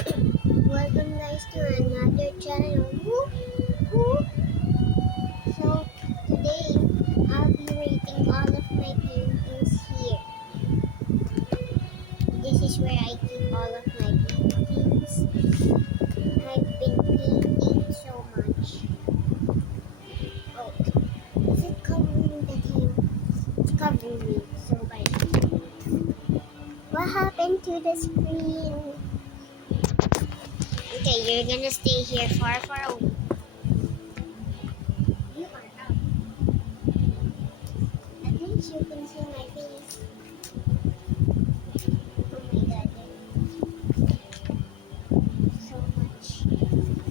Welcome guys to another channel. Woo, woo. So today I'll be rating all of my paintings here. This is where I keep all of my paintings. I've been painting so much. Oh, is it covering the time? It's covering me so bad. What happened to the screen? Okay, you're gonna stay here far away. You are out. At least you can see my face. Oh my god, so much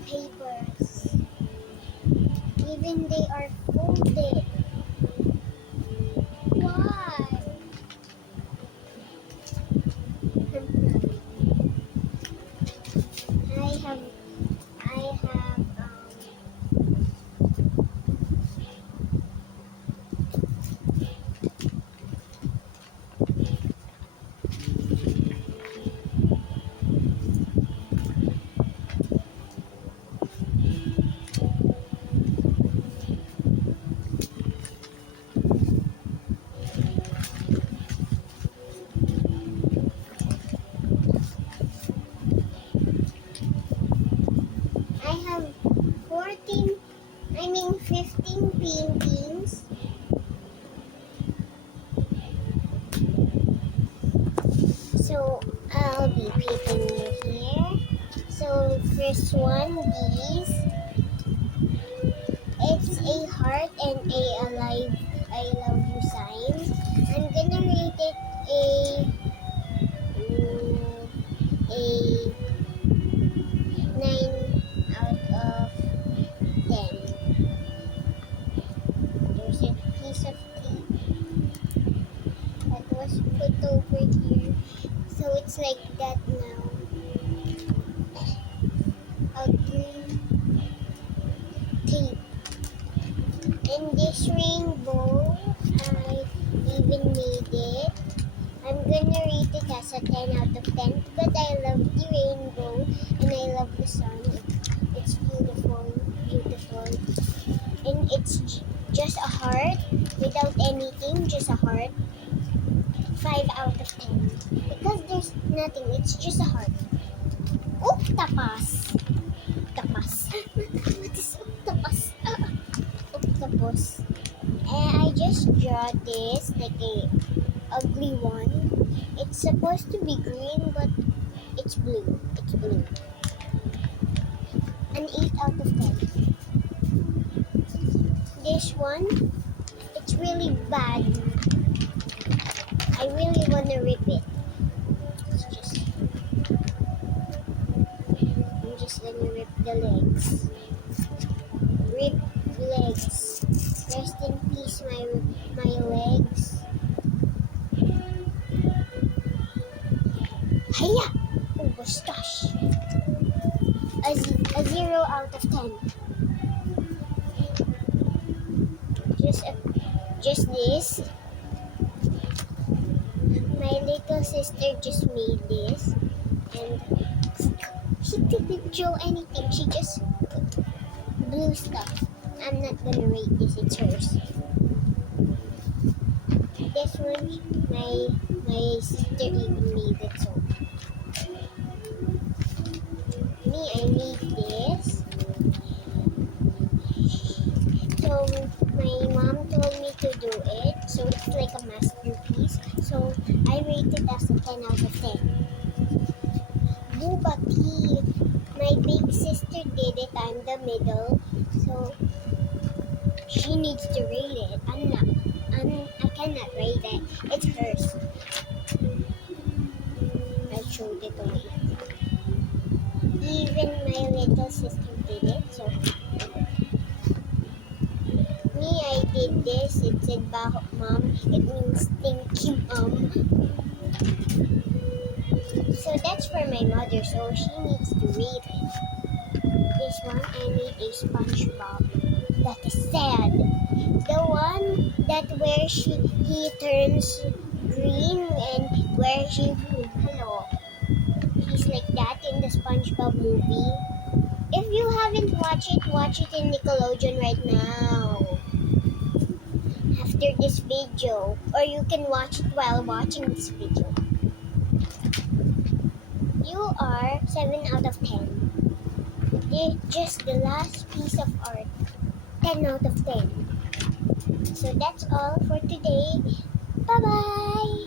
papers. Even they are folded. Why? I have 15 paintings. So I'll be picking you here. So first one, these. It's a heart and a alive I love you sign. I'm gonna rate it a 9 out of 10. There's a piece of tape that was put over here. So it's like that now. A green tape. And this rainbow, I even made it. I'm gonna rate it as a 10 out of 10 because I love the rainbow and I love the sun. It's beautiful, beautiful. And it's just a heart without anything, just a heart. 5 out of 10 because there's nothing, it's just a heart. Octopus. Octopus. What is octopus? Octopus. And I just draw this like a ugly one. It's supposed to be green, but it's blue. It's blue. An 8 out of 10. This one, it's really bad. I really wanna rip it. I'm just gonna rip the legs. Rip legs. Rest in peace, my legs. Hiya! Oh gosh. A 0 out of 10. Just this. My little sister just made this, and she didn't draw anything. She just put blue stuff. I'm not gonna rate this. It's hers. This one, my sister even made it. So me, I made this. So my mom told me to do it. So it's like a masterpiece. So I rate it as a 10 out of 10. Booba Tea. My big sister did it. I'm the middle. So she needs to rate it. I cannot rate it. It's hers. I showed it away. Even my little sister did it. So me, I did this. It said Baho Mom. It means stinky mom. So that's for my mother. So she needs to read it. This one, I made a SpongeBob. That is sad. The one that where he turns green and where hello. He's like that in the SpongeBob movie. If you haven't watch it in Nickelodeon right now. After this video. Or you can watch it while watching this video. You are 7 out of 10. Just the last piece of art. 10 out of 10. So that's all for today. Bye-bye!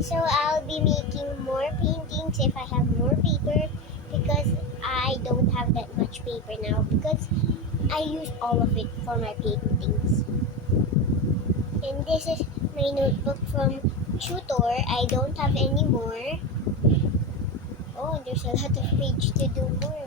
So I'll be making more paintings if I have more paper because I don't have that much paper now because I use all of it for my paintings. And this is my notebook from Tutor. I don't have any more. Oh, there's a lot of page to do more.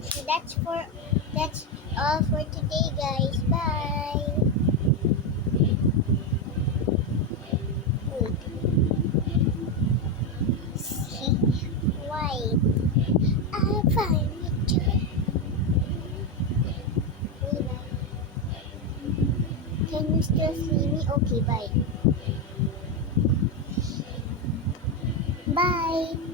So that's all for today, guys. Bye. Wait. See? Why? I'll find it. Wait, can you still see me? Okay, bye. Bye.